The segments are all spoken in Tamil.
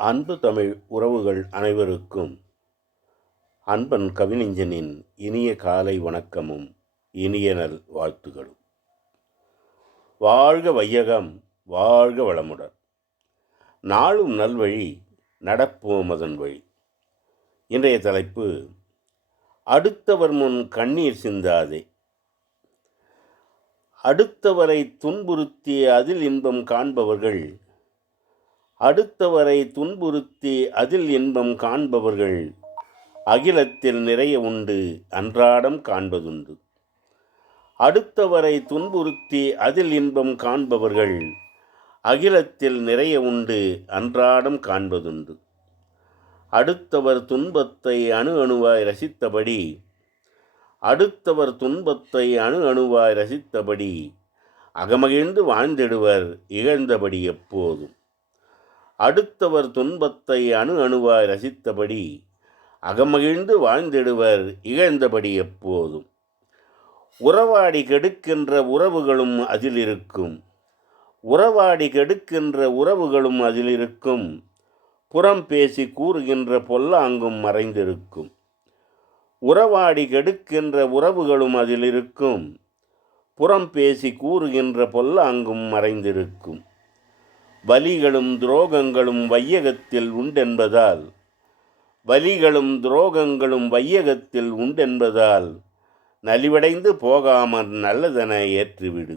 அன்பு தமிழ் உறவுகள் அனைவருக்கும் அன்பன் கவிஞனின் இனிய காலை வணக்கமும் இனிய நல் வாழ்த்துகளும். வாழ்க வையகம் வாழ்க வளமுடன். நாளும் நல்வழி நடப்போம் அதன் வழி. இன்றைய தலைப்பு அடுத்தவர் முன் கண்ணீர் சிந்தாதே. அடுத்தவரை துன்புறுத்தி அதில் இன்பம் காண்பவர்கள் அடுத்தவரை துன்புறுத்தி அதில் இன்பம் காண்பவர்கள் அகிலத்தில் நிறைய உண்டு அன்றாடம் காண்பதுண்டு. அடுத்தவரை துன்புறுத்தி அதில் இன்பம் காண்பவர்கள் அகிலத்தில் நிறைய உண்டு அன்றாடம் காண்பதுண்டு. அடுத்தவர் துன்பத்தை அணு அணுவாய் ரசித்தபடி அடுத்தவர் துன்பத்தை அணு அணுவாய் ரசித்தபடி அகமகிழ்ந்து வாழ்ந்திடுவர் இகழ்ந்தபடி எப்போதும். அடுத்தவர் துன்பத்தை அணு அணுவாய் ரசித்தபடி அகமகிழ்ந்து வாழ்ந்திடுவர் இகழ்ந்தபடி எப்போதும். உறவாடி கெடுக்கின்ற உறவுகளும் அதில் இருக்கும் உறவாடி கெடுக்கின்ற உறவுகளும் அதில் இருக்கும் புறம் பேசி கூறுகின்ற பொல்லாங்கும் மறைந்திருக்கும். உறவாடி கெடுக்கின்ற உறவுகளும் அதில் இருக்கும் புறம் பேசி கூறுகின்ற பொல்லாங்கும் மறைந்திருக்கும். வலிகளும் துரோகங்களும் வையகத்தில் உண்டென்பதால் வலிகளும் துரோகங்களும் வையகத்தில் உண்டென்பதால் நலிவடைந்து போகாமல் நல்லதென ஏற்றுவிடு.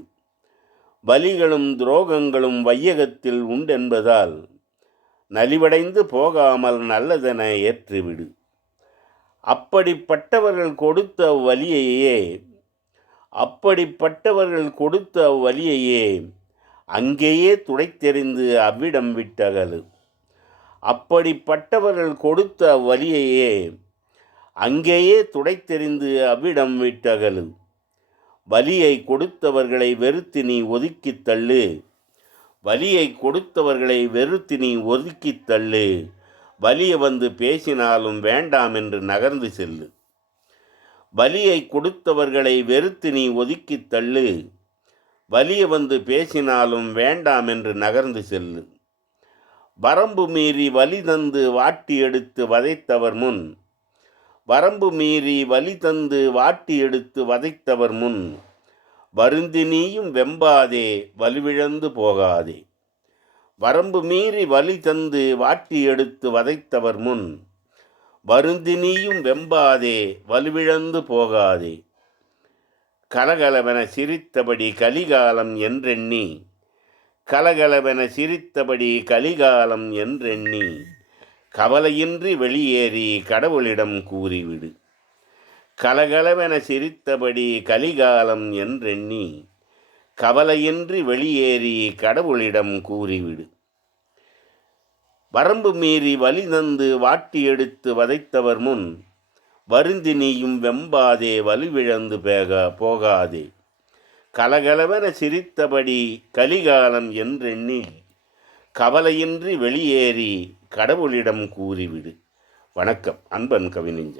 வலிகளும் துரோகங்களும் வையகத்தில் உண்டென்பதால் நலிவடைந்து போகாமல் நல்லதென ஏற்றுவிடு. அப்படிப்பட்டவர்கள் கொடுத்த வலியையே அப்படிப்பட்டவர்கள் கொடுத்த வலியையே அங்கேயே துடைத்தெறிந்து அவ்விடம் விட்டகலு. அப்படிப்பட்டவர்கள் கொடுத்த வலியையே அங்கேயே துடைத்தெறிந்து அவ்விடம் விட்டகலு. வலியை கொடுத்தவர்களை வெறுத்து நீ ஒதுக்கித் தள்ளு. வலியை கொடுத்தவர்களை வெறுத்து நீ ஒதுக்கித் தள்ளு. வலிய வந்து பேசினாலும் வேண்டாம் என்று நகர்ந்து செல்லு. வலியை கொடுத்தவர்களை வெறுத்து நீ ஒதுக்கித் தள்ளு. வலிய வந்து பேசினாலும் வேண்டாம் என்று நகர்ந்து செல்லு. வரம்பு மீறி வலி தந்து வாட்டி எடுத்து வதைத்தவர் முன். வரம்பு மீறி வலி தந்து வாட்டி எடுத்து வதைத்தவர் முன். வருந்தி நீயும் வெம்பாதே வலுவிழந்து போகாதே. வரம்பு மீறி வலி தந்து வாட்டி எடுத்து வதைத்தவர் முன். வருந்தி நீயும் வெம்பாதே வலுவிழந்து போகாதே. கலகலவென சிரித்தபடி கலிகாலம் என்றெண்ணி. கலகலவென சிரித்தபடி கலிகாலம் என்றெண்ணி. கவலையின்றி வெளியேறி கடவுளிடம் கூறிவிடு. கலகலவென சிரித்தபடி கலிகாலம் என்றெண்ணி. கவலையின்றி வெளியேறி கடவுளிடம் கூறிவிடு. வரம்பு மீறி வழி தந்து வாட்டி எடுத்து வதைத்தவர் முன் வருந்தி நீயும் வெம்பாதே வலுவிழந்து பேக போகாதே. கலகலவென சிரித்தபடி கலிகாலம் என்றெண்ணி கவலையின்றி வெளியேறி கடவுளிடம் கூறிவிடு. வணக்கம் அன்பன் கவிஞன்